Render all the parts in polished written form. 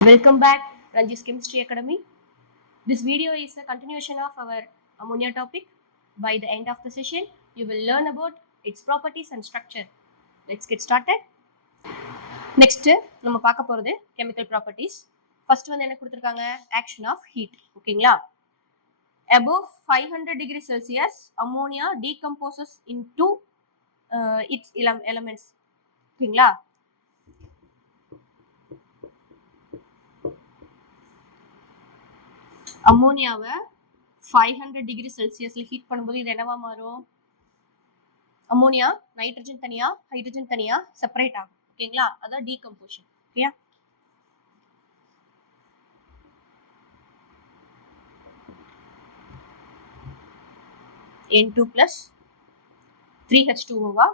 Welcome back, Ranji's Chemistry Academy. This video is a continuation of our ammonia topic. By the end of the session, you will learn about its properties and structure. Let's get started. Next, நம்ம பார்க்க போறது chemical properties. First வந்து என்ன கொடுத்திருக்காங்க? Action of heat. ஓகேங்களா? Above 500 degrees Celsius, ammonia decomposes into its elements. ஓகேங்களா? அம்மோனியாவை 500 degree செல்சியஸ்ல heat பண்ணும்போது இது என்னவா மாறும்? அம்மோனியா நைட்ரஜன் தனியா ஹைட்ரஜன் தனியா செப்பரேட் ஆகும். ஓகேங்களா? அதான் டீகம்போசிஷன். ஓகேயா? N2 plus 3H2O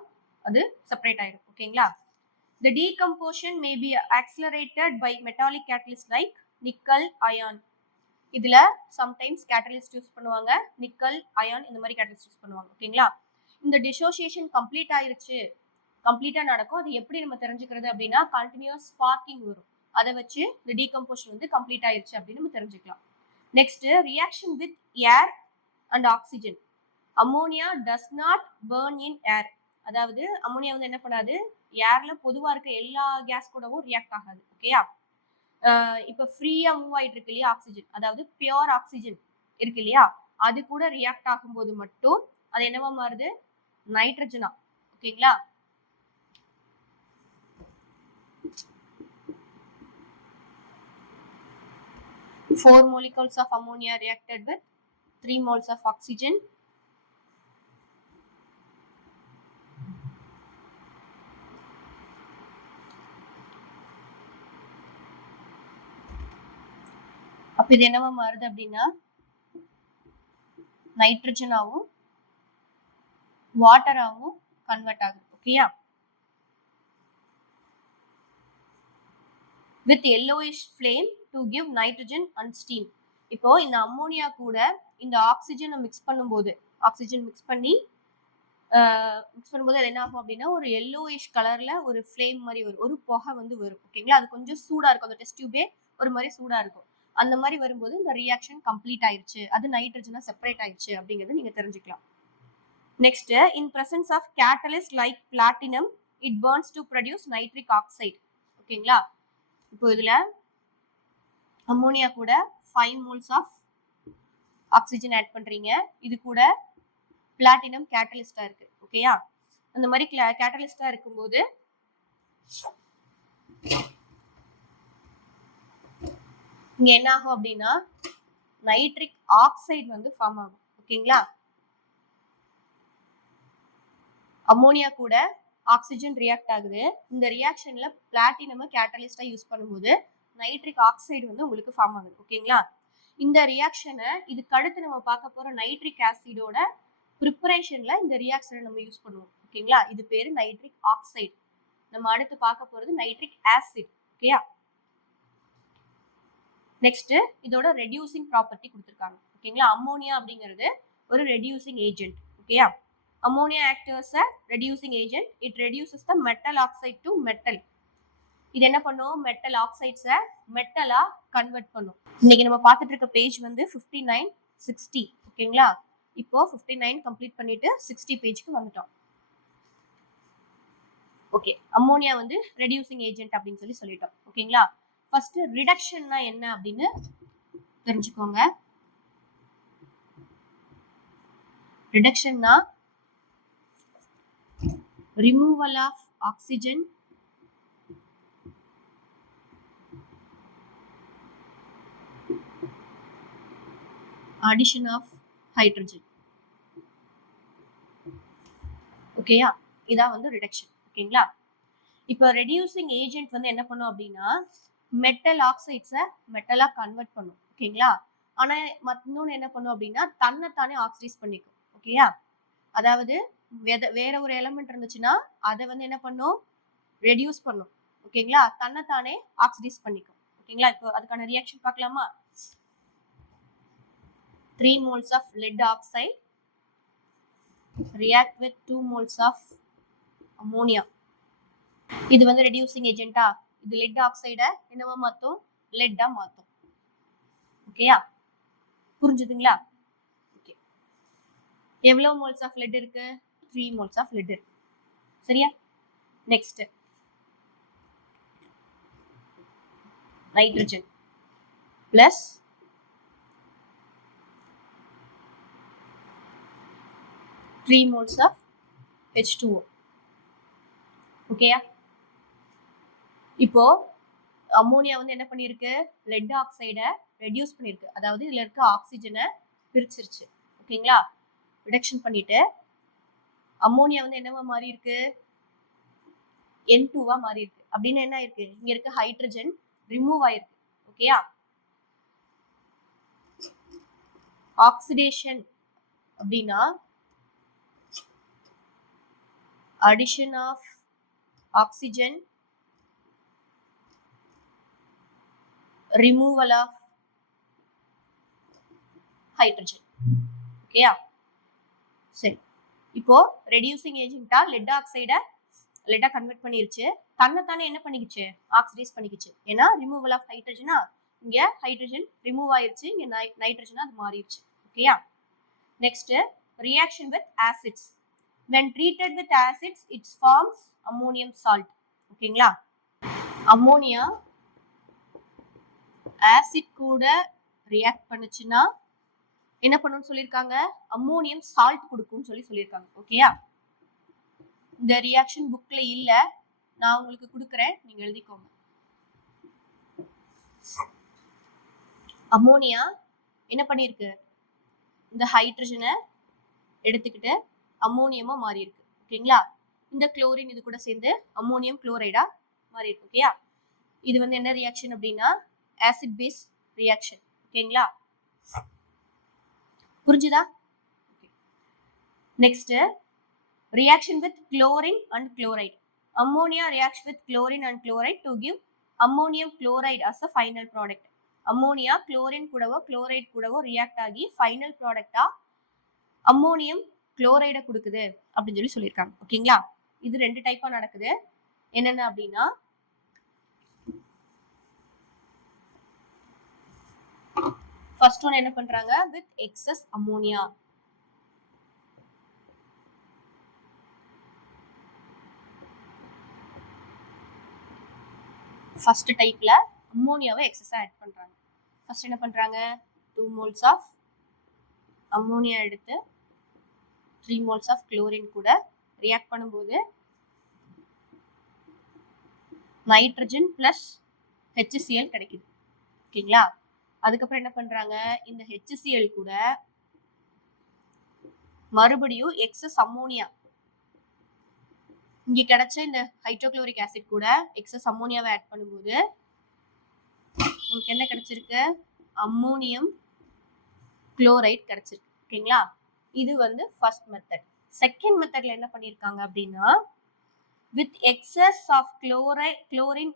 அது செப்பரேட் ஆயிடும். ஓகேங்களா? The decomposition may be accelerated by metallic catalysts like nickel, iron. இதுல சம்டைம்ஸ் கேட்டலிஸ்ட் யூஸ் பண்ணுவாங்க, நிக்கல், அயான் இந்த மாதிரி கேட்டலிஸ்ட் யூஸ் பண்ணுவாங்க. ஓகேங்களா? இந்த டிசோசியேஷன் கம்ப்ளீட் ஆயிருச்சு, கம்ப்ளீட்டா நடக்கும். அது எப்படி நம்ம தெரிஞ்சுக்கிறது அப்படின்னா கண்டினியூஸ் ஸ்பார்க்கிங் வரும், அதை வச்சு இந்த டீகம்போஷன் வந்து கம்ப்ளீட் ஆயிருச்சு அப்படின்னு நம்ம தெரிஞ்சுக்கலாம். Next, reaction with air and oxygen. Ammonia does not burn in air. அதாவது அம்மோனியா வந்து என்ன பண்ணாது, ஏர்ல பொதுவா இருக்க எல்லா கேஸ் கூடவும் ரியாக்ட் ஆகாது. ஓகேயா? இப்ப ஃப்ரீயா மூவ் ஆயிட்டு இருக்கு இல்லையா ஆக்சிஜன், அதாவது பியோர் ஆக்சிஜன் இருக்கு இல்லையா, அது கூட ரியாக்ட் ஆகும்போது மட்டும் அது என்னவா மாறுது? நைட்ரஜனா. ஓகேங்களா? Four molecules of ammonia reacted with 3 moles of oxygen. அப்ப இது என்னவா மாறுது அப்படின்னா நைட்ரஜனாவும் வாட்டராவும் கன்வெர்ட் ஆகுது. ஓகேயா? with yellowish flame to give nitrogen and steam. இப்போ இந்த அம்மோனியா கூட இந்த ஆக்சிஜனை மிக்ஸ் பண்ணும்போது, ஆக்சிஜன் மிக்ஸ் பண்ணும்போது அது என்ன ஆகும் அப்படின்னா ஒரு yellowish கலர்ல ஒரு ஃப்ளேம் மாதிரி வரும், ஒரு புகை வந்து வரும். ஓகேங்களா? அது கொஞ்சம் சூடா இருக்கும், அந்த டெஸ்ட் டியூபே ஒரு மாதிரி சூடா இருக்கும். அந்த மாதிரி வரும்போது இந்த ரியாக்ஷன் கம்ப்ளீட் ஆயிருச்சு, அது நைட்ரஜனா செப்பரேட் ஆயிருச்சு அப்படிங்கறது நீங்க தெரிஞ்சுக்கலாம். Next, in presence of catalyst like platinum it burns to produce nitric oxide. ஓகேங்களா? இப்போ இதுல அம்மோனியா கூட 5 moles ஆஃப் ஆக்சிஜன் ஆட் பண்றீங்க, இது கூட பிளாட்டினம் கேட்டலிஸ்டா இருக்கு. ஓகேயா? அந்த மாதிரி கேட்டலிஸ்டா இருக்கும்போது இங்க என்ன ஆகும் அப்படின்னா நைட்ரிக் ஆக்சைடு வந்து ஃபார்ம் ஆகும். ஓகேங்களா? அம்மோனியா கூட ஆக்சிஜன் ரியாக்ட் ஆகுது, இந்த ரியாக்ஷன்ல பிளாட்டினம் கேட்டலிஸ்டா யூஸ் பண்ணும்போது நைட்ரிக் ஆக்சைடு வந்து உங்களுக்கு ஃபார்ம் ஆகுது. ஓகேங்களா? இந்த ரியாக்ஷனை இதுக்கு அடுத்து நம்ம பார்க்க போற நைட்ரிக் ஆசிடோட ப்ரிப்பரேஷன்ல இந்த ரியாக்ஷனை நம்ம யூஸ் பண்ணுவோம். ஓகேங்களா? இது பேரு நைட்ரிக் ஆக்சைடு. நம்ம அடுத்து பார்க்க போறது நைட்ரிக் ஆசிட். ஓகேயா? நெக்ஸ்ட், இதோட ரெடியூசிங் ப்ராப்பர்ட்டி கொடுத்திருக்காங்க. ஓகேங்களா? அம்மோனியா அப்படிங்கிறது ஒரு ரெடியூசிங் ஏஜென்ட். ஓகேயா? Ammonia act as a reducing agent. It reduces the metal oxide to metal. இது என்ன பண்ணும்? மெட்டல் ஆக்சைட்ஸை மெட்டலா கன்வெர்ட் பண்ணும். இன்னைக்கு நம்ம பார்த்துட்டு இருக்க பேஜ் வந்து 59, 60. ஓகேங்களா? இப்போ 59 கம்ப்ளீட் பண்ணிட்டு 60 பேஜ்க்கு வந்துட்டோம். ஓகே, அம்மோனியா வந்து ரெடியூசிங் ஏஜென்ட் அப்படின்னு சொல்லிட்டோம். ஓகேங்களா? ஃபர்ஸ்ட் ரிடக்ஷன்னா என்ன அப்படின்னு தெரிஞ்சுக்கோங்க. ரிடக்ஷன்னா removal of oxygen addition of hydrogen. ஓகேயா? இதான் வந்து ரிடக்ஷன். ஓகேங்களா? இப்போ ரெடியூசிங் ஏஜென்ட் வந்து என்ன பண்ணும் அப்படின்னா மெட்டல் ஆக்சைட்ஸை மெட்டலா கன்வெர்ட் பண்ணும். ஓகேங்களா? ஆனா இன்னொன்னு என்ன பண்ணும் அப்படின்னா தன்னைத்தானே ஆக்சிடைஸ் பண்ணிக்கும். ஓகேயா? அதாவது வேற ஒரு எலிமெண்ட் இருந்துச்சுன்னா அதை வந்து என்ன பண்ணும்? ரெடியூஸ் பண்ணும். ஓகேங்களா? தன்னைத்தானே ஆக்சிடைஸ் பண்ணிக்கும். ஓகேங்களா? இப்போ அதுக்கான ரியாக்ஷன் பார்க்கலாமா? 3 moles of lead oxide react with 2 moles of ammonia. இது வந்து ரெடியூசிங் ஏஜென்ட்டா, இது லெட் ஆக்சைடை என்னவா மாத்தும்? லெட்டா மாத்தும். ஓகேயா, புரிஞ்சுதுங்களா? ஓகே, எவ்வளவு மோல்ஸ் ஆஃப் லெட் இருக்கு? 3 மோல்ஸ் ஆஃப் லெட் இருக்கு. சரியா? Next nitrogen plus three moles of H2O. ஓகேயா? இப்போ அம்மோனியா வந்து என்ன பண்ணிருக்கு? லெட் ஆக்சைடை ரெடியூஸ் பண்ணிருக்கு. அதாவது இதுல இருக்க ஆக்சிஜனை பிரிச்சிருச்சு. ஓகேங்களா? ரிடக்ஷன் பண்ணிட்டு அம்மோனியா வந்து என்னவா மாறி இருக்கு? N2வா மாறி இருக்கு. அப்படின்னு என்ன இருக்கு? இங்க இருக்க ஹைட்ரஜன் ரிமூவ் ஆயிருக்கு. ஓகேயா? ஆக்சிடேஷன் அப்படின்னா addition of oxygen, removal of hydrogen. ஓகேயா? சரி, இப்போ ரெடியூசிங் ஏஜென்ட்டா லெட் ஆக்சைடை லெட்டா கன்வெர்ட் பண்ணிருச்சு. தன்னைத்தானே என்ன பண்ணிக்கிச்சு? ஆக்சிடைஸ் பண்ணிக்கிச்சு. ஏன்னா ரிமூவல் ஆஃப் ஹைட்ரஜனா, இங்க ஹைட்ரஜன் ரிமூவ் ஆயிருச்சு, இங்க நைட்ரஜனா அது மாறிடுச்சு. ஓகேயா? Next reaction with acids. when treated with acids it forms ammonium salt. ஓகேங்களா? அம்மோனியா ஆசிட் கூட ரியாக்ட் பண்ணுச்சுன்னா என்ன பண்ணுன்னு சொல்லியிருக்காங்க? அம்மோனியம் சால்ட் கொடுக்கும்னு சொல்லியிருக்காங்க. ஓகேயா? இந்த ரியாக்ஷன் புக்ல இல்ல, நான் உங்களுக்கு கொடுக்குறேன், நீங்க எழுதிக்கோங்க. அம்மோனியா என்ன பண்ணிருக்கு? இந்த ஹைட்ரஜனை எடுத்துக்கிட்டு அம்மோனியமா மாறி இருக்கு. ஓகேங்களா? இந்த குளோரின் இது கூட சேர்ந்து அம்மோனியம் குளோரைடா மாறி இருக்கு. ஓகேயா? இது வந்து என்ன ரியாக்ஷன் அப்படின்னா ஆசிட் பேஸ் ரியாக்ஷன். ஓகேங்களா? புரிஞ்சுதா? Next reaction with chlorine and chloride. Ammonia reacts with chlorine and chloride to give ammonium chloride as a final product. Ammonia chlorine கூடவோ chloride கூடவோ react ஆகி final product ammonium chloride கொடுக்குது அப்படின்னு சொல்லியிருக்காங்க. ஓகேங்களா? இது ரெண்டு டைப்பா நடக்குது. என்னென்ன அப்படின்னா ஃபர்ஸ்ட் ஒன் என்ன பண்றாங்க? with excess ammonia. ஃபர்ஸ்ட் டைப்ல அம்மோனியாவை எக்ஸஸா ஆட் பண்றாங்க. ஃபர்ஸ்ட் என்ன பண்றாங்க? 2 moles ஆஃப் அம்மோனியா எடுத்து 3 moles ஆஃப் குளோரின் கூட ரியாக்ட் பண்ணும்போது நைட்ரஜன் பிளஸ் HCl கிடைக்குது. ஓகேங்களா? அதுக்கப்புறம் என்ன பண்றாங்க? இந்த HCl கூட மறுபடியும் எக்ஸஸ் அம்மோனியா, இங்க கிடைச்ச இந்த ஹைட்ரோகுளோரிக் ஆசிட் கூட எக்ஸஸ் அம்மோனியாவை ஆட் பண்ணும்போது நமக்கு என்ன கிடைச்சிருக்கு? அம்மோனியம் குளோரைட் கிடைச்சிருக்கு. ஓகேங்களா? இது வந்து ஃபர்ஸ்ட் மெத்தட். செகண்ட் மெத்தட்ல என்ன பண்ணிருக்காங்க அப்படின்னா with excess of chlorine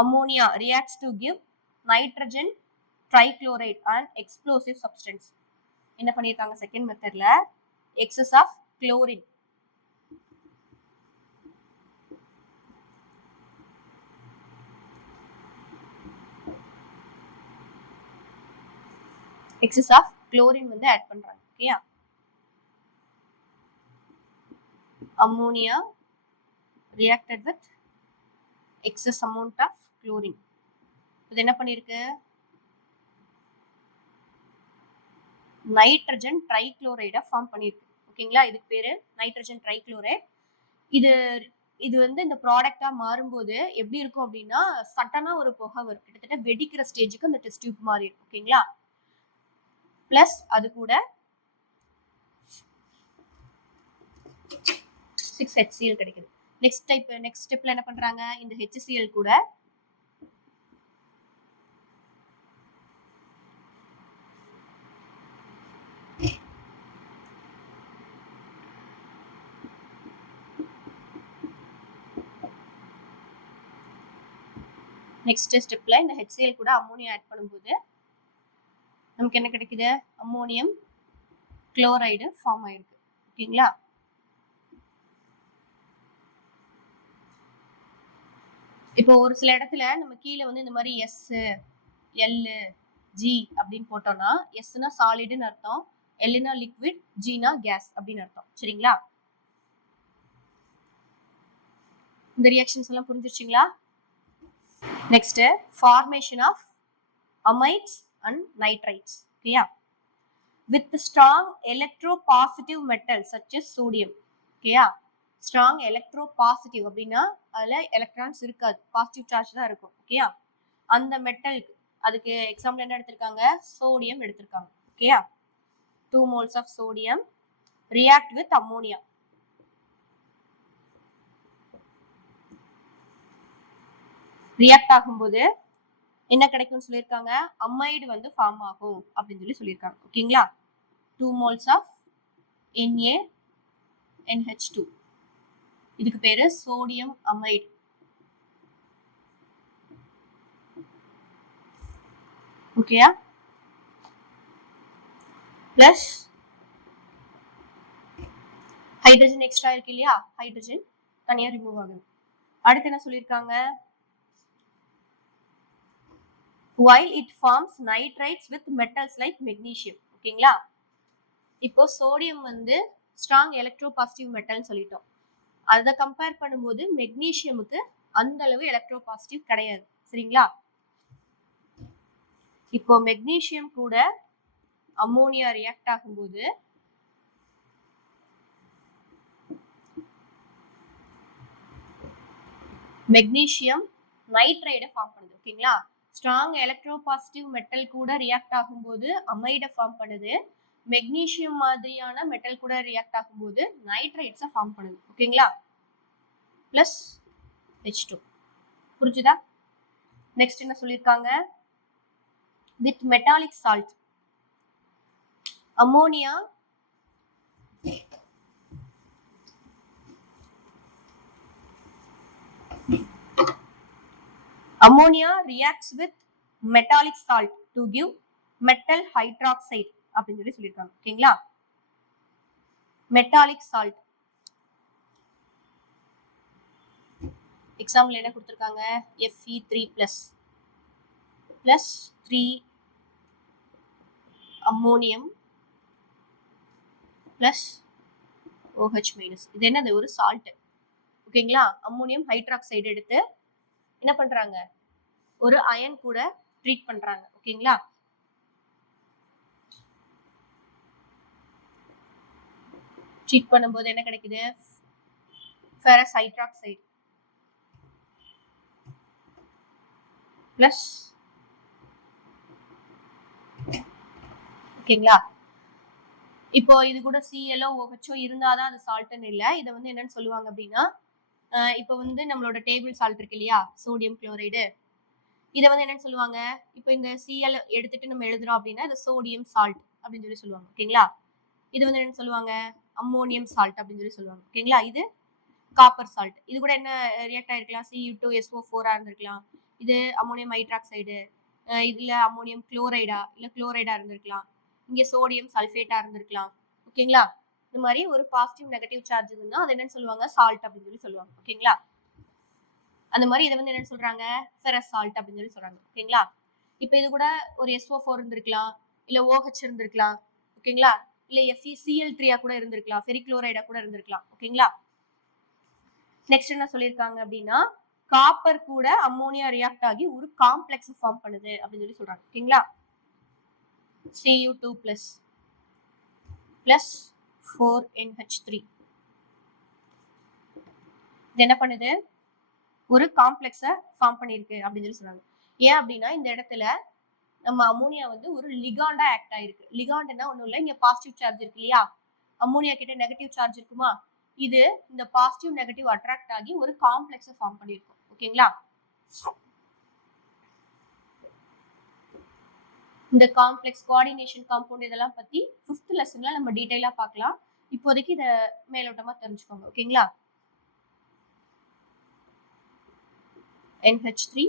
ammonia reacts to give nitrogen trichloride and explosive substance. என்ன பண்ணிருக்காங்க? செகண்ட் மெத்தட்ல excess of chlorine வந்து ஆட் பண்றாங்க. ஓகேயா? ammonia reacted with excess amount of chlorine. இது என்ன பண்ணிருக்கு? நைட்ரஜன் ட்ரைக்ளோரைடை ஃபார்ம் பண்ணிருக்கு. ஓகேங்களா? இதுக்கு பேரு நைட்ரஜன் ட்ரைக்ளோரைட். இது வந்து இந்த ப்ராடக்டா மாறும்போது எப்படி இருக்கும் அப்படின்னா சட்டனா ஒரு புகை வரும், கிட்டத்தட்ட வெடிக்கிற ஸ்டேஜுக்கு அந்த டெஸ்ட் டியூப் மாறி இருக்கும். ஓகேங்களா? பிளஸ் அது கூட 6 HCl கிடைக்குது. நெக்ஸ்ட் ஸ்டெப்ல என்ன பண்றாங்க? இந்த HCl கூட நெக்ஸ்ட் ஸ்டெப்ல இந்த HCl கூட அம்மோனியா ஆட் பண்ணும்போது நமக்கு என்ன கிடைக்குது? அம்மோனியம் குளோரைடு ஃபார்ம் ஆயிருக்கு. ஓகேங்களா? இப்போ ஒரு சில இடத்துல நம்ம கீழே வந்து இந்த மாதிரி எஸ் எல் ஜி அப்படின்னு போட்டோம்னா எஸ்னா சாலிடுன்னு அர்த்தம், எல்னா லிக்விட், ஜினா கேஸ் அப்படின்னு அர்த்தம். சரிங்களா? இந்த ரியாக்ஷன்ஸ் எல்லாம் புரிஞ்சிருச்சுங்களா? Next formation of amides and nitrites. ஓகேயா? with strong electropositive metals such as sodium. ஓகேயா? strong electropositive அப்படின்னா அதுல எலக்ட்ரான்ஸ் இருக்காது, பாசிட்டிவ் சார்ஜ் தான் இருக்கும். ஓகேயா? அந்த மெட்டலுக்கு அதுக்கு எக்ஸாம்பிள் என்ன எடுத்திருக்காங்க? சோடியம் எடுத்திருக்காங்க. ஓகேயா? 2 moles of sodium react with ammonia. React ஆகும்போது என்ன கிடைக்கும்னு சொல்லியிருக்காங்க? அமைடு வந்து ஃபார்ம் ஆகும் அப்படின்னு சொல்லி சொல்லியிருக்காங்க. ஓகேங்களா? 2 moles of NaNH2. இதுக்கு பேரு சோடியம் அமைடு. ஓகேயா? பிளஸ் ஹைட்ரஜன் எக்ஸ்ட்ரா இருக்கு இல்லையா, ஹைட்ரஜன் தனியா ரிமூவ் ஆகுது. அடுத்து என்ன சொல்லியிருக்காங்க? while it forms nitrites with metals like magnesium. ஓகேங்களா? இப்போ சோடியம் வந்து ஸ்ட்ராங் எலக்ட்ரோபாசிட்டிவ் மெட்டல்னு சொல்லிட்டோம். அதை கம்பேர் பண்ணும்போது மெக்னீசியமுக்கு அந்த அளவு எலக்ட்ரோபாசிட்டிவ் கிடையாது. சரிங்களா? இப்போ மெக்னீசியம் கூட அம்மோனியா ரியாக்ட் ஆகும்போது மெக்னீசியம் நைட்ரைடை ஃபார்ம் பண்ணுது. ஓகேங்களா? ஸ்ட்ராங் எலக்ட்ரோபாசிட்டிவ் மெட்டல் கூட ரியாக்ட் ஆகும்போது அமைடை ஃபார்ம் பண்ணுது, மெக்னீசியம் மாதிரியான மெட்டல் கூட ரியாக்ட் ஆகும்போது நைட்ரைட்ஸை ஃபார்ம் பண்ணுது. ஓகேங்களா? Plus H2. புரிஞ்சுதா? நெக்ஸ்ட் என்ன சொல்லியிருக்காங்க? With metallic salt ammonia ammonia reacts with metallic salt to give metal hydroxide அப்படின்னு சொல்லி சொல்லியிருக்காங்க. ஓகேங்களா? மெட்டாலிக் சால்ட் எக்ஸாம்பிள் என்ன கொடுத்திருக்காங்க? Fe3 plus 3 ammonium plus OH minus. இது என்னது? ஒரு சால்ட். ஓகேங்களா? அம்மோனியம் ஹைட்ராக்சைடு எடுத்து என்ன பண்றாங்க? ஒரு அயன் கூட ட்ரீட் பண்றாங்க. ஓகேங்களா? ட்ரீட் பண்ணும்போது என்ன கிடைக்குது? Ferrous hydroxide plus. ஓகேங்களா? இப்போ இது கூட ClO OHO இருந்தாதான் அது சால்ட்னு இல்லை. இதை வந்து என்னன்னு சொல்லுவாங்க அப்படின்னா, இப்போ வந்து நம்மளோட டேபிள் சால்ட் இருக்கு இல்லையா, சோடியம் குளோரைடு, இதை வந்து என்னன்னு சொல்லுவாங்க? இப்போ இந்த Cl எடுத்துட்டு நம்ம எழுதுறோம் அப்படின்னா இது சோடியம் சால்ட் அப்படின்னு சொல்லி சொல்லுவாங்க. ஓகேங்களா? இது வந்து என்னன்னு சொல்லுவாங்க? அம்மோனியம் சால்ட் அப்படின்னு சொல்லி சொல்லுவாங்க. ஓகேங்களா? இது காப்பர் சால்ட். இது கூட என்ன ரியாக்ட் ஆயிருக்கலாம்? Cu2SO4 இருந்திருக்கலாம், இது அம்மோனியம் ஹைட்ராக்சைடு, இதுல அம்மோனியம் குளோரைடா இல்ல குளோரைடா இருந்திருக்கலாம், இங்க சோடியம் சல்ஃபேட்டா இருந்திருக்கலாம். ஓகேங்களா? இந்த மாதிரி ஒரு பாசிட்டிவ் நெகட்டிவ் சார்ஜ் இருந்தா அது என்னன்னு சொல்லுவாங்க? சால்ட் அப்படின்னு சொல்லி சொல்லுவாங்க. ஓகேங்களா? அந்த மாதிரி இதை வந்து என்னன்னு சொல்றாங்க? ஃபெரஸ் சால்ட் அப்படின்னு சொல்லி சொல்றாங்க. ஓகேங்களா? இப்போ இது கூட ஒரு SO4 இருந்திருக்கலாம், இல்ல OH இருந்திருக்கலாம். ஓகேங்களா? இல்ல FeCl3 கூட இருந்திருக்கலாம், ஃபெரிக்ளோரைடா கூட இருந்திருக்கலாம். ஓகேங்களா? நெக்ஸ்ட் என்ன சொல்லியிருக்காங்க அப்படின்னா, காப்பர் கூட அம்மோனியா ரியாக்ட் ஆகி ஒரு காம்ப்ளெக்ஸ் ஃபார்ம் பண்ணுது அப்படின்னு சொல்லி சொல்றாங்க. ஓகேங்களா? Cu2 plus 4NH3 இது என்ன பண்ணுது? ஒரு காம்ப்ளெக்ஸை ஃபார்ம் பண்ணிருக்கு அப்படின்னு சொல்லி சொல்றாங்க. ஏன் அப்படின்னா இந்த இடத்துல நம்ம அம்மோனியா வந்து ஒரு லிகாண்டா ஆக்ட் ஆயிருக்கு. லிகாண்ட்னா ஒண்ணும் இல்லை, இங்க பாசிட்டிவ் சார்ஜ் இருக்கு இல்லையா, அம்மோனியா கிட்ட நெகட்டிவ் சார்ஜ் இருக்குமா, இது இந்த பாசிட்டிவ் நெகட்டிவ் அட்ராக்ட் ஆகி ஒரு காம்ப்ளெக்ஸை ஃபார்ம் பண்ணிருக்கும். ஓகேங்களா? இந்த காம்ப்ளெக்ஸ் கோஆர்டினேஷன் காம்பவுண்ட் இதெல்லாம் பத்தி 5th லெசன்ல நம்ம டீடைலா பார்க்கலாம். இப்போதைக்கு இத மேலோட்டமா தெரிஞ்சுக்கோங்க. ஓகேங்களா? NH3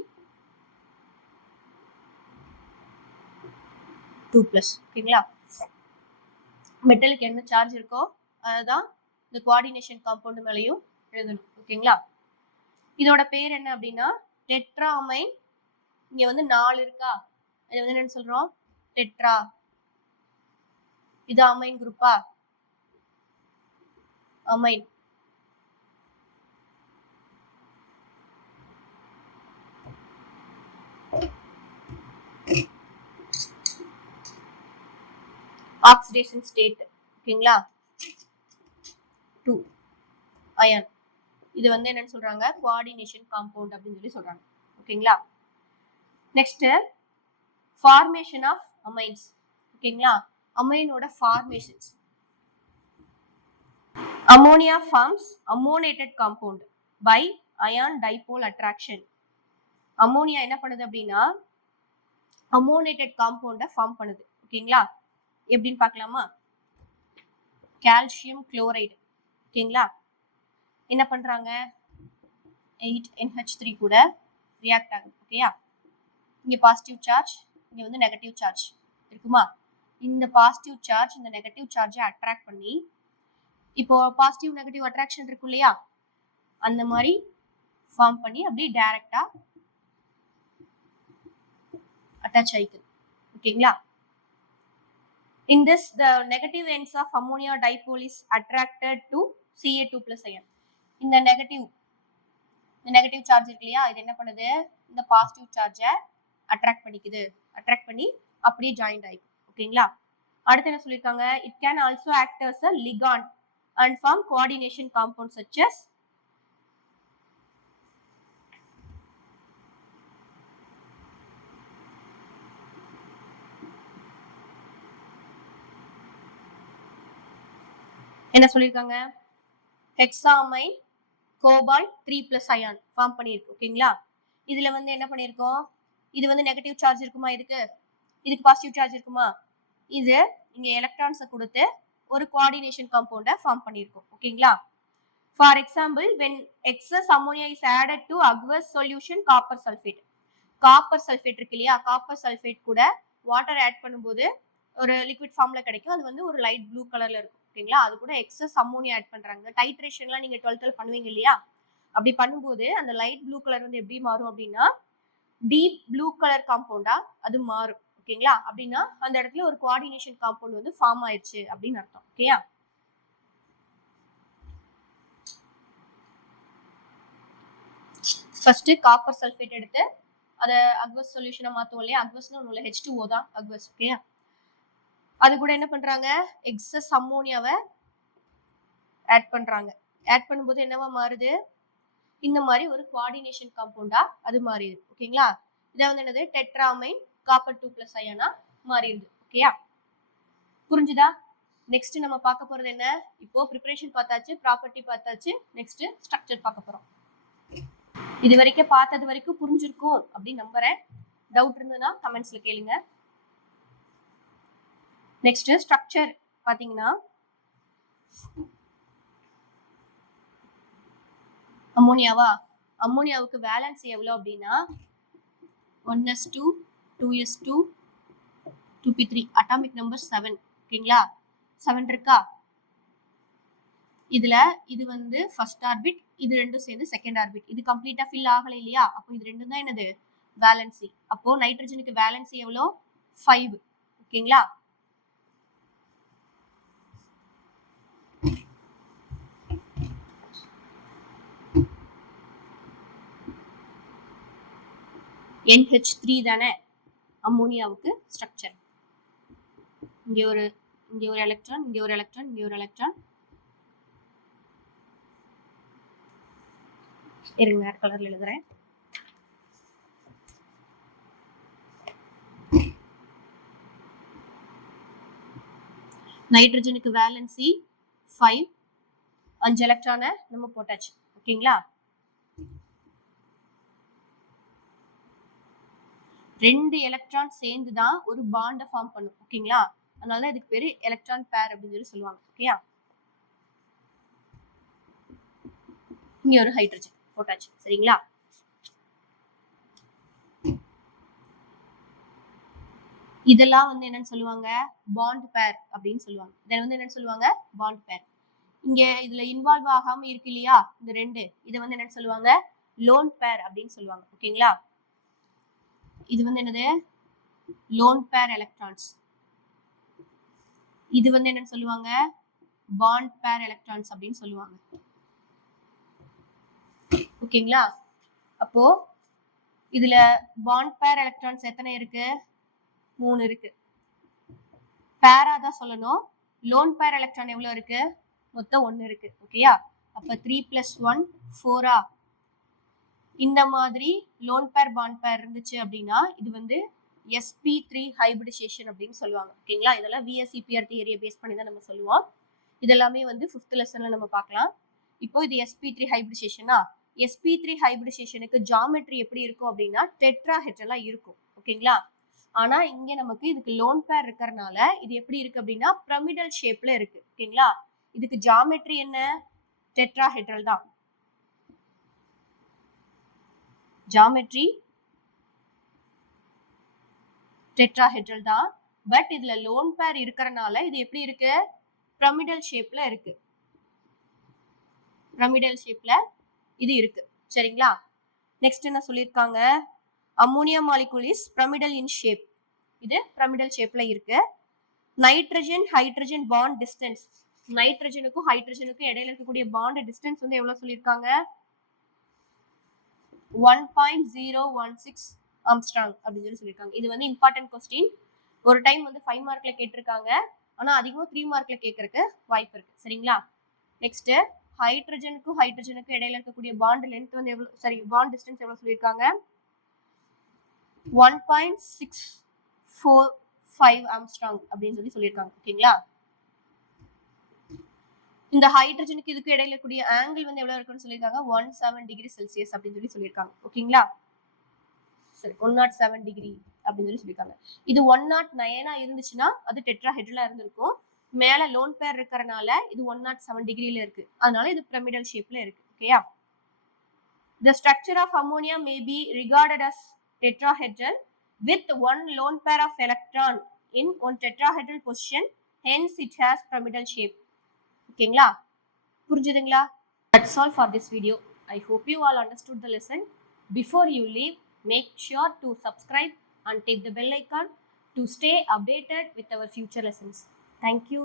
2+. ஓகேங்களா? மெட்டலுக்கு என்ன சார்ஜ் இருக்கோ அதுதான் இந்த கோஆர்டினேஷன் காம்பவுண்ட் மேலையும் எழுதணும். ஓகேங்களா? இதோட பேர் என்ன அப்படின்னா டெட்ராமைன் இங்க வந்து 4 இருக்கா, இது வந்து என்னன்னு சொல்றோம், டெட்ரா. இது அமைன் குரூப்பா, அமைன். ஆக்சிடேஷன் ஸ்டேட், ஓகேங்களா, 2 அயன். இது வந்து என்னன்னு சொல்றாங்க, கோஆர்டினேஷன் காம்பவுண்ட் அப்படின்னு சொல்லி சொல்றாங்க, ஓகேங்களா. நெக்ஸ்ட் ஃபார்மேஷன் ஆஃப் அமைன்ஸ், ஓகேங்களா. அமைனோட formations. Ammonia forms ammoniated compound by ion dipole attraction. Ammonia என்ன பண்ணுது அப்படின்னா அமோனேட்டட் காம்பவுண்ட ஃபார்ம் பண்ணுது, ஓகேங்களா. எப்படின்னு பார்க்கலாமா. கால்சியம் குளோரைடு, ஓகேங்களா, என்ன பண்றாங்க, 8NH3 கூட ரியாக்ட் ஆகுது, ஓகேயா. இங்க பாசிட்டிவ் சார்ஜ், இங்க வந்து நெகட்டிவ் சார்ஜ் இருக்குமா. இந்த பாசிட்டிவ் சார்ஜ் இந்த நெகட்டிவ் சார்ஜை அட்ராக்ட் பண்ணி, இப்போ பாசிட்டிவ் நெகட்டிவ் அட்ராக்ஷன் இருக்கும் இல்லையா, அந்த மாதிரி ஃபார்ம் பண்ணி அப்படியே டைரக்டா அட்டாச் ஆயிக்குது, ஓகேங்களா. In this, the negative ends of ammonia dipole is attracted to Ca2+ ion. இந்த நெகட்டிவ் சார்ஜ் இருக்கு இல்லையா, இது என்ன பண்ணுது, இந்த பாசிட்டிவ் சார்ஜை அட்ராக்ட் பண்ணிக்குது, அட்ராக்ட் பண்ணி அப்படியே ஜாயிண்ட் ஆயிக்கும், ஓகேங்களா. அடுத்து என்ன சொல்லிருக்காங்க, it can also act as a ligand and form coordination compounds such as என்ன சொல்லிருக்காங்க, ஹெக்ஸாமைன் கோபால்ட் 3+ அயான் ஃபார்ம் பண்ணிருக்கு, ஓகேங்களா. இதுல வந்து என்ன பண்ணிருக்கோம், இது வந்து நெகட்டிவ் சார்ஜ் இருக்குமா, இதுக்கு பாசிட்டிவ் சார்ஜ் இருக்குமா, இது இங்க எலக்ட்ரான்ஸை கொடுத்து ஒரு கோஆர்டினேஷன் காம்பவுண்ட ஃபார்ம் பண்ணிருக்கோம், ஓகேங்களா. For example, when excess ammonia is added to aqueous solution copper sulfate. Copper sulphate இருக்கு இல்லையா, காப்பர் சல்ஃபேட் கூட வாட்டர் ஆட் பண்ணும்போது ஒரு லிக்விட் ஃபார்ம்ல கிடைக்கும், அது வந்து ஒரு லைட் ப்ளூ கலர்ல இருக்கும், ஓகேங்களா. அது கூட எக்ஸஸ் அம்மோனியா ஆட் பண்றாங்க. டைட்ரேஷன்லாம் நீங்க 12th பண்ணுவீங்க இல்லையா, அப்படி பண்ணும்போது அந்த லைட் ப்ளூ கலர் வந்து எப்படி மாறும் அப்படின்னா டீப் ப்ளூ கலர் காம்பவுண்டா அது மாறும், ஓகேங்களா. அப்படின்னா அந்த இடத்துல ஒரு கோஆர்டினேஷன் காம்பவுண்ட் வந்து ஃபார்ம் ஆயிடுச்சு அப்படின்னு அர்த்தம், ஓகேயா. ஃபர்ஸ்ட் காப்பர் சல்ஃபேட் எடுத்து அதை அக்வஸ் சொல்யூஷனை மாத்துவோம் இல்லையா, அக்வஸ்னா ஒன்றும் இல்லை, H2O தான் அக்வஸ், ஓகேயா. அது கூட என்ன பண்றாங்க, எக்ஸஸ் அம்மோனியாவை ஆட் பண்றாங்க. ஆட் பண்ணும்போது என்னவா மாறுது, இந்த மாதிரி ஒரு கோஆர்டினேஷன் காம்பவுண்டா அது மாறிடுது, ஓகேங்களா. இதை வந்து என்னது, டெட்ராமைன் காப்பர் 2+ அயனா மாறிடுது, ஓகேயா. புரிஞ்சுதா. நெக்ஸ்ட் நம்ம பார்க்க போறது என்ன, இப்போ ப்ரிப்பரேஷன் பார்த்தாச்சு, ப்ராப்பர்ட்டி பார்த்தாச்சு, நெக்ஸ்ட் ஸ்ட்ரக்சர் பார்க்க போறோம். இது வரைக்கும் பார்த்தது வரைக்கும் புரிஞ்சிருக்கும் அப்படின்னு நம்புறேன். டவுட் இருந்ததுன்னா கமெண்ட்ஸ்ல கேளுங்க. நெக்ஸ்ட் ஸ்ட்ரக்சர் பாத்தீங்கன்னா அம்மோனியாவா, அம்மோனியாவுக்கு வேலன்சி எவ்வளவு அப்படின்னா 1s2 2s2 2p3, atomic number 7, ஓகேங்களா. 7 இருக்கா. இதுல இது வந்து ஃபர்ஸ்ட் ஆர்பிட், இது ரெண்டும் சேர்ந்து செகண்ட் ஆர்பிட். இது கம்ப்ளீட்டா ஃபில் ஆகல இல்லையா, அப்போ இது ரெண்டும் தான் என்னது, வேலன்சி. அப்போ நைட்ரஜனுக்கு வேலன்சி எவ்வளோ, 5, ஓகேங்களா. NH3 தானே அம்மோனியாவுக்கு ஸ்ட்ரக்சர். இங்க ஒரு எலக்ட்ரான், இங்க ஒரு எலக்ட்ரான், இங்க ஒரு எலக்ட்ரான். இருங்க வேற கலர்ல எழுதுறேன். நைட்ரஜனுக்கு வேலன்சி 5, 5 எலக்ட்ரானை நம்ம போட்டாச்சு, ஓகேங்களா. 2 எலக்ட்ரான் சேர்ந்து தான் ஒரு பாண்டை ஃபார்ம் பண்ணும், ஓகேங்களா. அதனால இதுக்கு பேரு எலக்ட்ரான் பேர் அப்படின்னு சொல்லி சொல்லுவாங்க, ஓகேயா. இங்க ஒரு ஹைட்ரஜன் போட்டாச்சு, சரிங்களா. இதெல்லாம் வந்து என்னன்னு சொல்லுவாங்க, பாண்ட் பேர் அப்படின்னு சொல்லுவாங்க. இதை வந்து என்னன்னு சொல்லுவாங்க, பாண்ட் பேர். இங்க இதுல இன்வால்வ் ஆகாம இருக்கு இல்லையா இந்த 2, இதை வந்து என்னன்னு சொல்லுவாங்க, லோன் பேர் அப்படின்னு சொல்லுவாங்க. ஓகேங்களா, இது வந்து என்னது, லோன் பேர் எலக்ட்ரான்ஸ். இது வந்து என்னன்னு சொல்லுவாங்க, பாண்ட் பேர் எலக்ட்ரான்ஸ் அப்படின்னு சொல்லுவாங்க. ஓகேங்களா, அப்போ இதுல பாண்ட் பேர் எலக்ட்ரான்ஸ் எத்தனை இருக்கு, 3 இருக்கு. பேரா தான் சொல்லணும். லோன் பேர் எலக்ட்ரான் எவ்வளவு இருக்கு, மொத்தம் 1 இருக்கு. ஓகேயா, அப்ப 3 + 1 4. இந்த மாதிரி லோன் பேர் பாண்ட் பேர் இருந்துச்சு அப்படின்னா இது வந்து sp3 ஹைபிரிடைசேஷன் அப்படின்னு சொல்லுவாங்க. ஓகேங்களா, இதெல்லாம் VSEPR தியரியை பேஸ் பண்ணி தான் நம்ம சொல்லுவோம். இதெல்லாமே வந்து 5th லெசன்ல நம்ம பார்க்கலாம். இப்போ இது sp3 ஹைபிரிடைசேஷனா, sp3 ஹைபிரிடைசேஷனுக்கு ஜியோமெட்ரி எப்படி இருக்கும் அப்படின்னா டெட்ராஹெட்ரலா இருக்கும். ஓகேங்களா, ஆனா இங்க நமக்கு இதுக்கு லோன் பேர் இருக்கறனால இது எப்படி இருக்கு அப்படின்னா பிரமிடல் ஷேப்ல இருக்கு. ஓகேங்களா, இதுக்கு ஜியோமெட்ரி என்ன, டெட்ராஹெட்ரல் தான். ஜியோமெட்ரி டெட்ராஹெட்ரல் தான். பட் இதுல லோன் பேர் இருக்கறனால இது எப்படி இருக்கு, பிரமிடல் ஷேப்ல இருக்கு. பிரமிடல் ஷேப்ல இது இருக்கு. சரிங்களா, நெக்ஸ்ட் என்ன சொல்லிருக்காங்க, ammonia molecule is pyramidal in shape. இது பிரமிடல் ஷேப்ல இருக்கு. நைட்ரஜன் ஹைட்ரஜன் பாண்ட் டிஸ்டன்ஸ், நைட்ரஜனுக்கும் ஹைட்ரஜனுக்கும் இடையில இருக்கக்கூடிய பாண்ட் டிஸ்டன்ஸ் வந்து எவ்வளவு சொல்லிருக்காங்க, 1.016 ஆம்ஸ்ட்ராங் அப்படின்னு சொல்லியிருக்காங்க. இது வந்து இம்பார்ட்டன்ட் கொஸ்டின். ஒரு டைம் வந்து 5 மார்க்ல கேட்டிருக்காங்க, ஆனா அதிகமா 3 மார்க்ல கேட்கறதுக்கு வாய்ப்பு இருக்கு. சரிங்களா, நெக்ஸ்ட் ஹைட்ரஜனுக்கும் ஹைட்ரஜனுக்கும் இடையில இருக்கக்கூடிய பாண்ட் லென்த் வந்து எவ்வளவு, சாரி பாண்ட் டிஸ்டன்ஸ் எவ்வளவு சொல்லியிருக்காங்க, 1.645 ஆம்ஸ்ட்ராங் அப்படின்னு சொல்லியிருக்காங்க. ஓகேங்களா, இந்த ஹைட்ரஜனுக்கு இதுக்கு இடையில இருக்கக்கூடிய ஆங்கிள் வந்து எவ்வளவு இருக்குன்னு சொல்லியிருக்காங்க, 17 டிகிரி செல்சியஸ் அப்படின்னு சொல்லியிருக்காங்க. ஓகேங்களா, சரி 107 டிகிரி அப்படின்னு சொல்லியிருக்காங்க. இது 109 இருந்துச்சுன்னா அது டெட்ராஹெட்ரலா இருந்திருக்கும். மேல லோன் பேர் இருக்கறனால இது 107 டிகிரில இருக்கு, அதனால இது பிரமிடல் ஷேப்ல இருக்கு. ஓகேயா, the structure of ammonia may be regarded as tetrahedral with one lone pair of electron in one tetrahedral position, hence it has pyramidal shape. ஓகேங்களா, புரிஞ்சுதுங்களா? That's all for this video. I hope you all understood the lesson. Before you leave, make sure to subscribe and tap the bell icon to stay updated with our future lessons. Thank you.